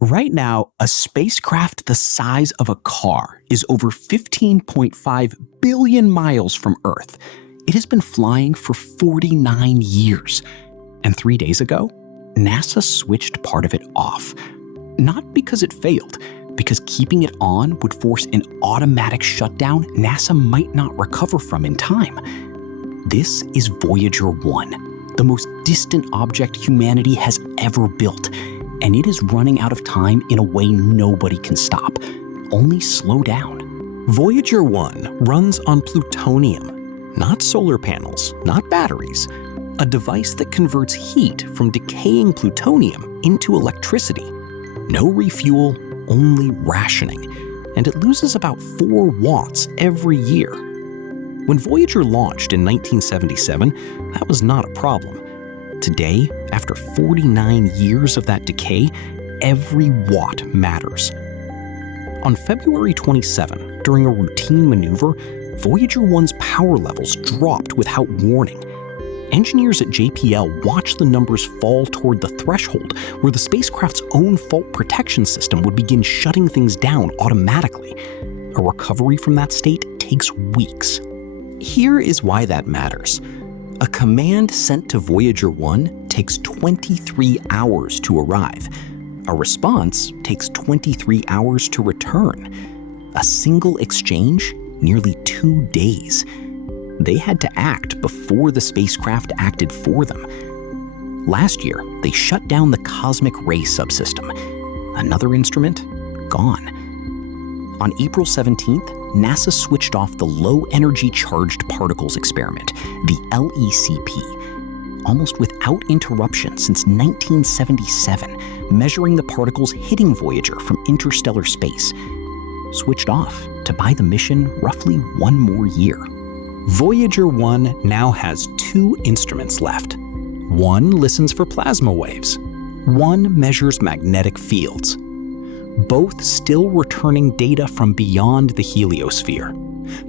Right now, a spacecraft the size of a car is over 15.5 billion miles from Earth. It has been flying for 49 years. And 3 days ago, NASA switched part of it off. Not because it failed, because keeping it on would force an automatic shutdown NASA might not recover from in time. This is Voyager 1, the most distant object humanity has ever built. And it is running out of time in a way nobody can stop. Only slow down. Voyager 1 runs on plutonium, not solar panels, not batteries. A device that converts heat from decaying plutonium into electricity. No refuel, only rationing. And it loses about 4 watts every year. When Voyager launched in 1977, that was not a problem. Today, after 49 years of that decay, every watt matters. On February 27, during a routine maneuver, Voyager 1's power levels dropped without warning. Engineers at JPL watched the numbers fall toward the threshold where the spacecraft's own fault protection system would begin shutting things down automatically. A recovery from that state takes weeks. Here is why that matters. A command sent to Voyager 1 takes 23 hours to arrive. A response takes 23 hours to return. A single exchange, nearly 2 days. They had to act before the spacecraft acted for them. Last year, they shut down the cosmic ray subsystem. Another instrument, gone. On April 17th, NASA switched off the Low-Energy Charged Particles Experiment, the LECP, almost without interruption since 1977, measuring the particles hitting Voyager from interstellar space. Switched off to buy the mission roughly 1 more year. Voyager 1 now has 2 instruments left. One listens for plasma waves. One measures magnetic fields. Both still returning data from beyond the heliosphere,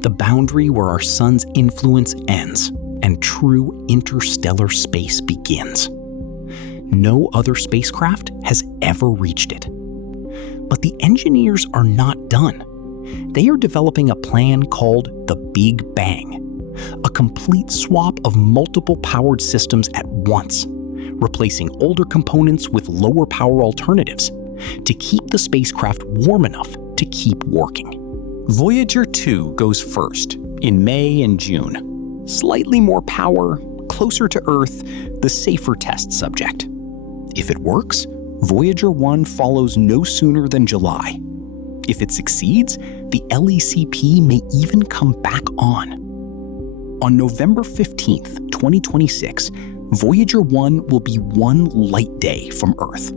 the boundary where our sun's influence ends and true interstellar space begins. No other spacecraft has ever reached it. But the engineers are not done. They are developing a plan called the Big Bang, a complete swap of multiple powered systems at once, replacing older components with lower power alternatives to keep the spacecraft warm enough to keep working. Voyager 2 goes first in May and June. Slightly more power, closer to Earth, the safer test subject. If it works, Voyager 1 follows no sooner than July. If it succeeds, the LECP may even come back on. On November 15th, 2026, Voyager 1 will be 1 light day from Earth,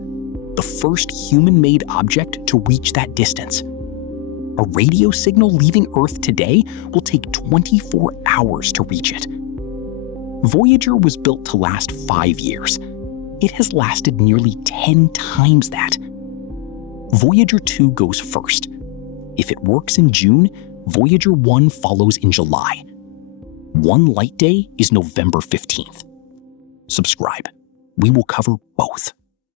the first human-made object to reach that distance. A radio signal leaving Earth today will take 24 hours to reach it. Voyager was built to last 5 years. It has lasted nearly 10 times that. Voyager 2 goes first. If it works in June, Voyager 1 follows in July. 1 light day is November 15th. Subscribe. We will cover both.